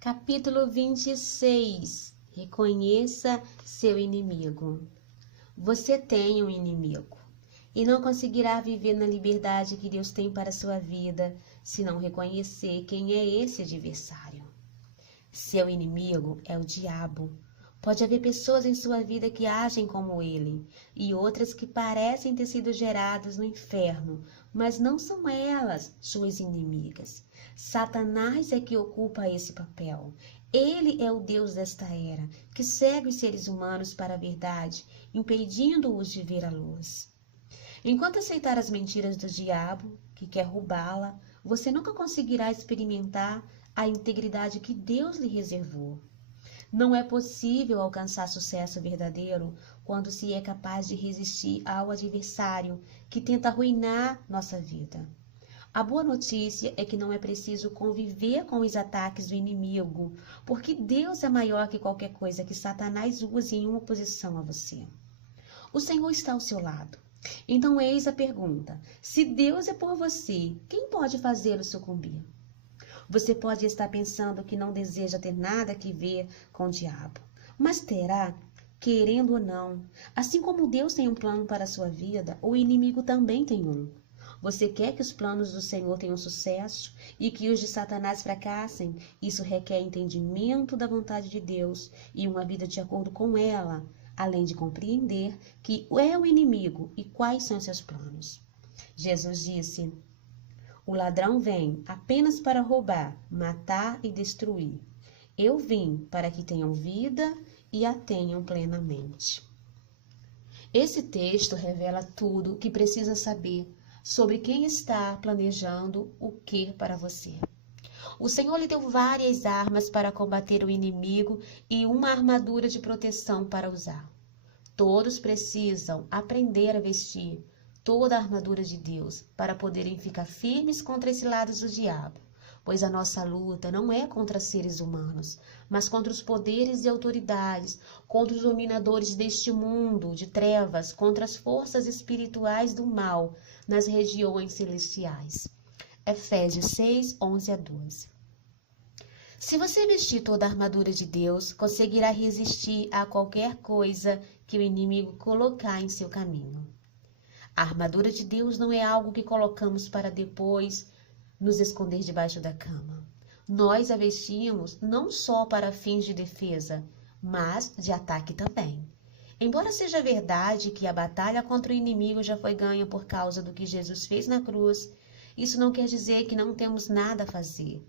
Capítulo 26. Reconheça seu inimigo. Você tem um inimigo e não conseguirá viver na liberdade que Deus tem para a sua vida se não reconhecer quem é esse adversário. Seu inimigo é o diabo. Pode haver pessoas em sua vida que agem como ele e outras que parecem ter sido geradas no inferno, mas não são elas suas inimigas. Satanás é que ocupa esse papel. Ele é o Deus desta era, que segue os seres humanos para a verdade, impedindo-os de ver a luz. Enquanto aceitar as mentiras do diabo, que quer roubá-la, você nunca conseguirá experimentar a integridade que Deus lhe reservou. Não é possível alcançar sucesso verdadeiro quando se é capaz de resistir ao adversário que tenta arruinar nossa vida. A boa notícia é que não é preciso conviver com os ataques do inimigo, porque Deus é maior que qualquer coisa que Satanás use em oposição a você. O Senhor está ao seu lado. Então eis a pergunta: se Deus é por você, quem pode fazê-lo sucumbir? Você pode estar pensando que não deseja ter nada que ver com o diabo, mas terá, querendo ou não. Assim como Deus tem um plano para a sua vida, o inimigo também tem um. Você quer que os planos do Senhor tenham sucesso e que os de Satanás fracassem? Isso requer entendimento da vontade de Deus e uma vida de acordo com ela, além de compreender que é o inimigo e quais são seus planos. Jesus disse: o ladrão vem apenas para roubar, matar e destruir. Eu vim para que tenham vida e a tenham plenamente. Esse texto revela tudo o que precisa saber sobre quem está planejando o que para você. O Senhor lhe deu várias armas para combater o inimigo e uma armadura de proteção para usar. Todos precisam aprender a vestir toda a armadura de Deus para poderem ficar firmes contra esse lado do diabo, pois a nossa luta não é contra seres humanos, mas contra os poderes e autoridades, contra os dominadores deste mundo de trevas, contra as forças espirituais do mal nas regiões celestiais. Efésios 6, 11 a 12. Se você vestir toda a armadura de Deus, conseguirá resistir a qualquer coisa que o inimigo colocar em seu caminho. A armadura de Deus não é algo que colocamos para depois nos esconder debaixo da cama. Nós a vestimos não só para fins de defesa, mas de ataque também. Embora seja verdade que a batalha contra o inimigo já foi ganha por causa do que Jesus fez na cruz, isso não quer dizer que não temos nada a fazer.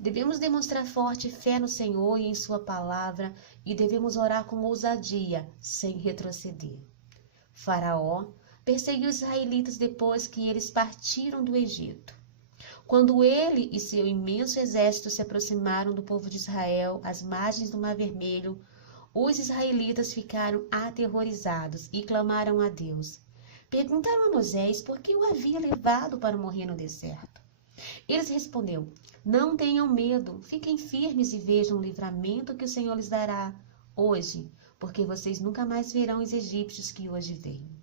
Devemos demonstrar forte fé no Senhor e em sua palavra e devemos orar com ousadia, sem retroceder. Faraó perseguiu os israelitas depois que eles partiram do Egito. Quando ele e seu imenso exército se aproximaram do povo de Israel às margens do Mar Vermelho, os israelitas ficaram aterrorizados e clamaram a Deus. Perguntaram a Moisés por que o havia levado para morrer no deserto. Eles responderam: não tenham medo, fiquem firmes e vejam o livramento que o Senhor lhes dará hoje, porque vocês nunca mais verão os egípcios que hoje veem.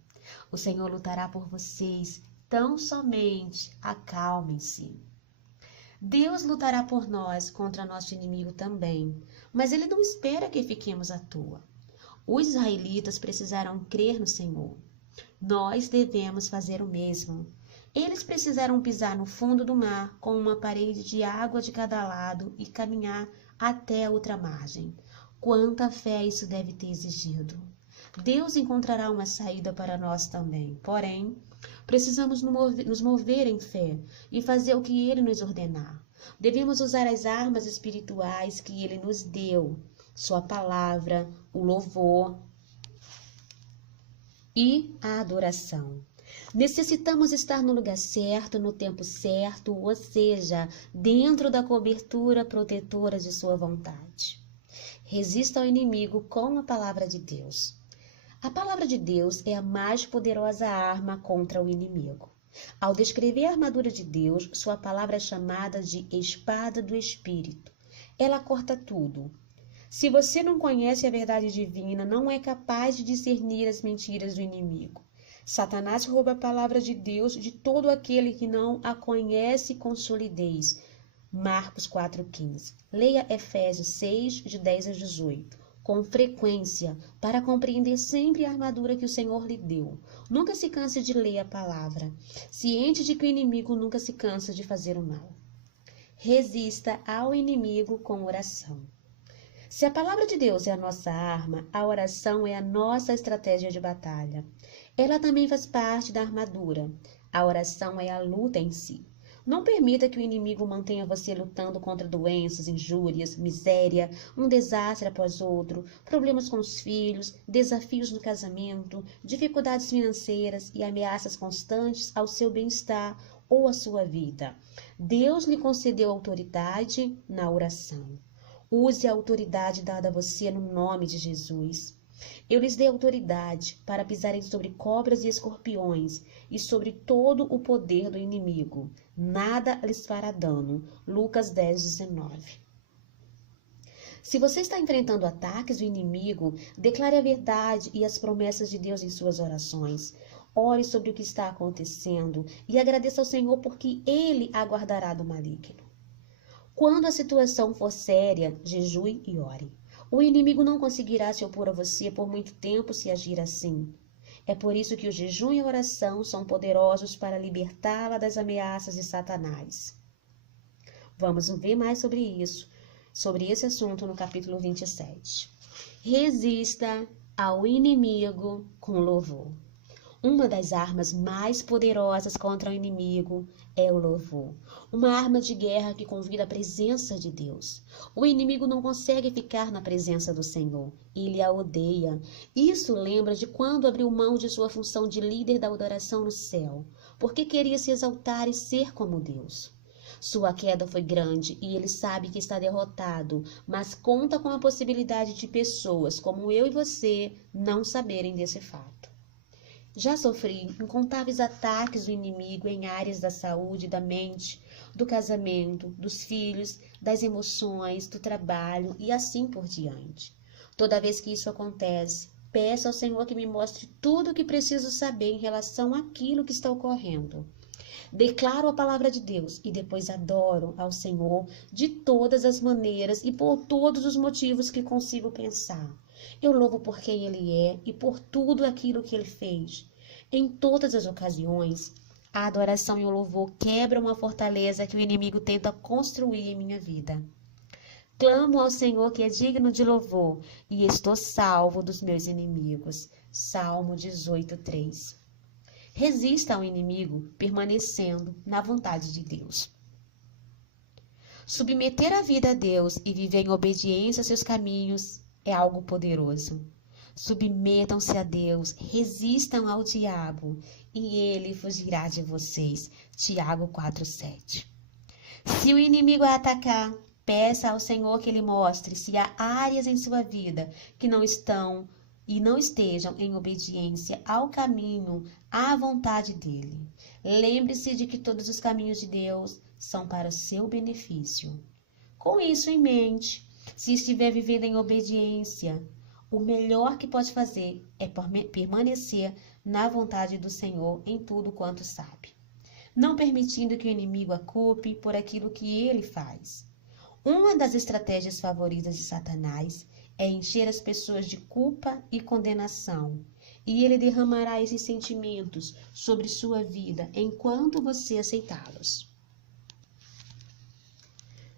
O Senhor lutará por vocês, tão somente acalmem-se. Deus lutará por nós contra nosso inimigo também, mas Ele não espera que fiquemos à toa. Os israelitas precisaram crer no Senhor. Nós devemos fazer o mesmo. Eles precisaram pisar no fundo do mar com uma parede de água de cada lado e caminhar até a outra margem. Quanta fé isso deve ter exigido! Deus encontrará uma saída para nós também. Porém, precisamos nos mover em fé e fazer o que Ele nos ordenar. Devemos usar as armas espirituais que Ele nos deu, sua palavra, o louvor e a adoração. Necessitamos estar no lugar certo, no tempo certo, ou seja, dentro da cobertura protetora de sua vontade. Resista ao inimigo com a palavra de Deus. A palavra de Deus é a mais poderosa arma contra o inimigo. Ao descrever a armadura de Deus, sua palavra é chamada de espada do Espírito. Ela corta tudo. Se você não conhece a verdade divina, não é capaz de discernir as mentiras do inimigo. Satanás rouba a palavra de Deus de todo aquele que não a conhece com solidez. Marcos 4,15. Leia Efésios 6, de 10 a 18, com frequência, para compreender sempre a armadura que o Senhor lhe deu. Nunca se canse de ler a palavra, ciente de que o inimigo nunca se cansa de fazer o mal. Resista ao inimigo com oração. Se a palavra de Deus é a nossa arma, a oração é a nossa estratégia de batalha. Ela também faz parte da armadura. A oração é a luta em si. Não permita que o inimigo mantenha você lutando contra doenças, injúrias, miséria, um desastre após outro, problemas com os filhos, desafios no casamento, dificuldades financeiras e ameaças constantes ao seu bem-estar ou à sua vida. Deus lhe concedeu autoridade na oração. Use a autoridade dada a você no nome de Jesus. Eu lhes dei autoridade para pisarem sobre cobras e escorpiões e sobre todo o poder do inimigo. Nada lhes fará dano. Lucas 10, 19. Se você está enfrentando ataques do inimigo, declare a verdade e as promessas de Deus em suas orações. Ore sobre o que está acontecendo e agradeça ao Senhor porque Ele a guardará do maligno. Quando a situação for séria, jejue e ore. O inimigo não conseguirá se opor a você por muito tempo se agir assim. É por isso que o jejum e a oração são poderosos para libertá-la das ameaças de Satanás. Vamos ver mais sobre esse assunto no capítulo 27. Resista ao inimigo com louvor. Uma das armas mais poderosas contra o inimigo é o louvor. Uma arma de guerra que convida a presença de Deus. O inimigo não consegue ficar na presença do Senhor. Ele a odeia. Isso lembra de quando abriu mão de sua função de líder da adoração no céu, porque queria se exaltar e ser como Deus. Sua queda foi grande e ele sabe que está derrotado, mas conta com a possibilidade de pessoas como eu e você não saberem desse fato. Já sofri incontáveis ataques do inimigo em áreas da saúde, da mente, do casamento, dos filhos, das emoções, do trabalho e assim por diante. Toda vez que isso acontece, peço ao Senhor que me mostre tudo o que preciso saber em relação àquilo que está ocorrendo. Declaro a palavra de Deus e depois adoro ao Senhor de todas as maneiras e por todos os motivos que consigo pensar. Eu louvo por quem Ele é e por tudo aquilo que Ele fez. Em todas as ocasiões, a adoração e o louvor quebram a fortaleza que o inimigo tenta construir em minha vida. Clamo ao Senhor que é digno de louvor e estou salvo dos meus inimigos. Salmo 18:3. Resista ao inimigo permanecendo na vontade de Deus. Submeter a vida a Deus e viver em obediência a seus caminhos é algo poderoso. Submetam-se a Deus, resistam ao diabo e ele fugirá de vocês. Tiago 4:7. Se o inimigo a atacar, peça ao Senhor que lhe mostre se há áreas em sua vida que não estejam em obediência ao caminho, à vontade dele. Lembre-se de que todos os caminhos de Deus são para o seu benefício. Com isso em mente, se estiver vivendo em obediência, o melhor que pode fazer é permanecer na vontade do Senhor em tudo quanto sabe, não permitindo que o inimigo a culpe por aquilo que ele faz. Uma das estratégias favoritas de Satanás é encher as pessoas de culpa e condenação, e ele derramará esses sentimentos sobre sua vida enquanto você aceitá-los.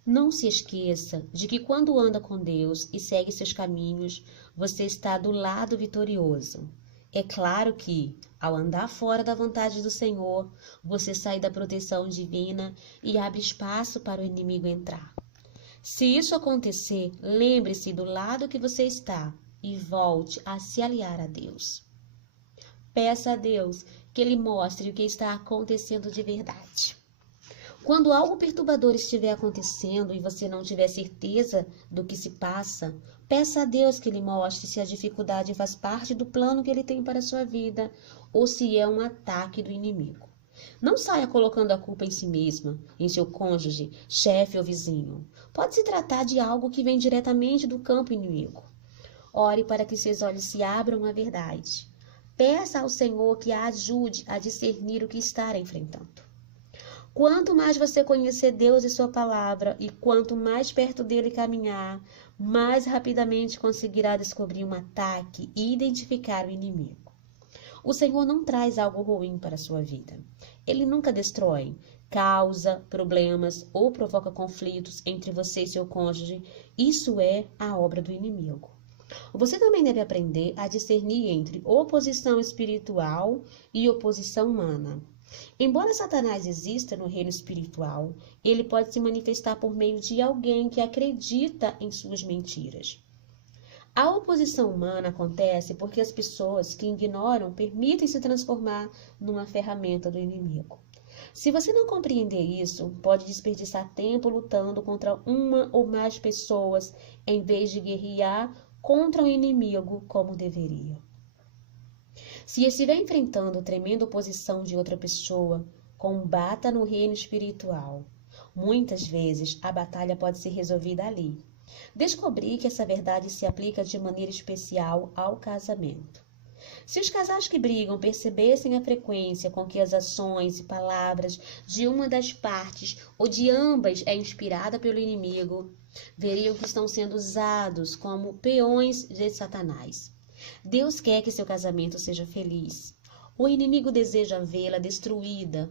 Não se esqueça de que quando anda com Deus e segue seus caminhos, você está do lado vitorioso. É claro que, ao andar fora da vontade do Senhor, você sai da proteção divina e abre espaço para o inimigo entrar. Se isso acontecer, lembre-se do lado que você está e volte a se aliar a Deus. Peça a Deus que Ele mostre o que está acontecendo de verdade. Quando algo perturbador estiver acontecendo e você não tiver certeza do que se passa, peça a Deus que lhe mostre se a dificuldade faz parte do plano que Ele tem para a sua vida ou se é um ataque do inimigo. Não saia colocando a culpa em si mesma, em seu cônjuge, chefe ou vizinho. Pode se tratar de algo que vem diretamente do campo inimigo. Ore para que seus olhos se abram à verdade. Peça ao Senhor que a ajude a discernir o que está enfrentando. Quanto mais você conhecer Deus e sua palavra, e quanto mais perto dele caminhar, mais rapidamente conseguirá descobrir um ataque e identificar o inimigo. O Senhor não traz algo ruim para a sua vida. Ele nunca destrói, causa problemas ou provoca conflitos entre você e seu cônjuge. Isso é a obra do inimigo. Você também deve aprender a discernir entre oposição espiritual e oposição humana. Embora Satanás exista no reino espiritual, ele pode se manifestar por meio de alguém que acredita em suas mentiras. A oposição humana acontece porque as pessoas que ignoram permitem se transformar numa ferramenta do inimigo. Se você não compreender isso, pode desperdiçar tempo lutando contra uma ou mais pessoas em vez de guerrear contra o inimigo como deveria. Se estiver enfrentando tremenda oposição de outra pessoa, combata no reino espiritual. Muitas vezes a batalha pode ser resolvida ali. Descobri que essa verdade se aplica de maneira especial ao casamento. Se os casais que brigam percebessem a frequência com que as ações e palavras de uma das partes ou de ambas é inspirada pelo inimigo, veriam que estão sendo usados como peões de Satanás. Deus quer que seu casamento seja feliz. O inimigo deseja vê-la destruída.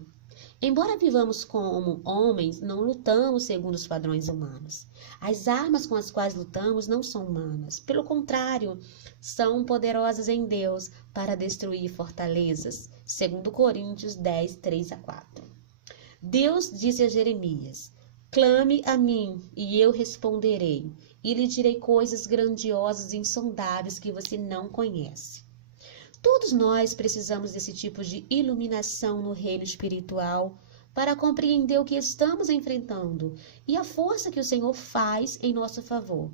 Embora vivamos como homens, não lutamos segundo os padrões humanos. As armas com as quais lutamos não são humanas. Pelo contrário, são poderosas em Deus para destruir fortalezas. 2 Coríntios 10, 3-4. Deus disse a Jeremias: clame a mim e eu responderei, e lhe direi coisas grandiosas e insondáveis que você não conhece. Todos nós precisamos desse tipo de iluminação no reino espiritual para compreender o que estamos enfrentando e a força que o Senhor faz em nosso favor.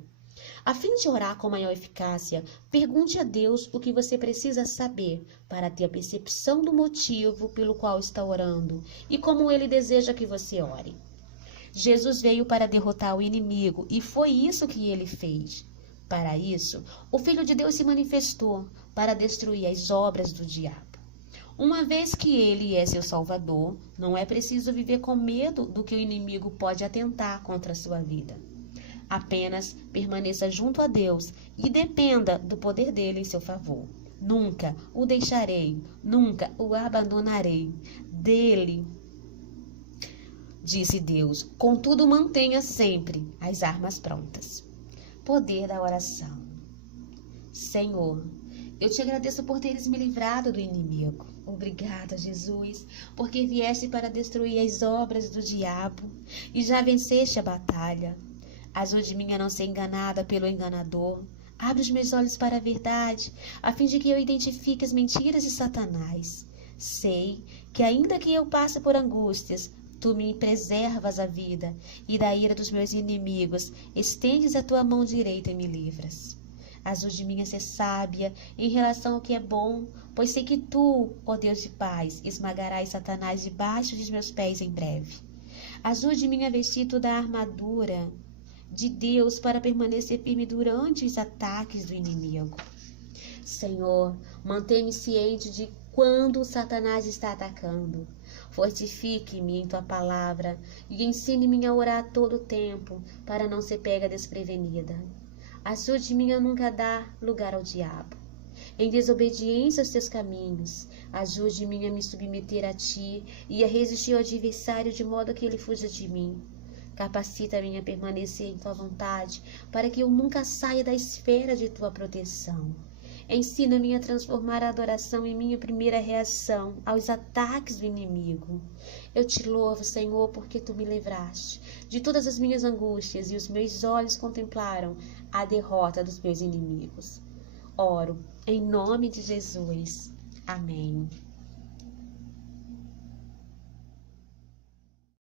A fim de orar com maior eficácia, pergunte a Deus o que você precisa saber para ter a percepção do motivo pelo qual está orando e como Ele deseja que você ore. Jesus veio para derrotar o inimigo e foi isso que Ele fez. Para isso, o Filho de Deus se manifestou para destruir as obras do diabo. Uma vez que Ele é seu Salvador, não é preciso viver com medo do que o inimigo pode atentar contra a sua vida. Apenas permaneça junto a Deus e dependa do poder dele em seu favor. Nunca o deixarei, nunca o abandonarei. Dele, disse Deus, contudo mantenha sempre as armas prontas. Poder da oração. Senhor, eu te agradeço por teres me livrado do inimigo. Obrigada, Jesus, porque vieste para destruir as obras do diabo e já venceste a batalha. Ajude-me a não ser enganada pelo enganador. Abre os meus olhos para a verdade, a fim de que eu identifique as mentiras de Satanás. Sei que ainda que eu passe por angústias, tu me preservas a vida, e da ira dos meus inimigos estendes a tua mão direita e me livras. Ajude-me a ser sábia em relação ao que é bom, pois sei que tu, ó Deus de paz, esmagarás Satanás debaixo dos meus pés em breve. Ajude-me a vestir toda a armadura de Deus para permanecer firme durante os ataques do inimigo. Senhor, mantém-me ciente de quando Satanás está atacando. Fortifique-me em tua palavra e ensine-me a orar a todo tempo para não ser pega desprevenida. Ajude-me a nunca dar lugar ao diabo. Em desobediência aos teus caminhos, ajude-me a me submeter a ti e a resistir ao adversário de modo que ele fuja de mim. Capacita-me a permanecer em tua vontade para que eu nunca saia da esfera de tua proteção. Ensina-me a transformar a adoração em minha primeira reação aos ataques do inimigo. Eu te louvo, Senhor, porque tu me livraste de todas as minhas angústias e os meus olhos contemplaram a derrota dos meus inimigos. Oro em nome de Jesus. Amém.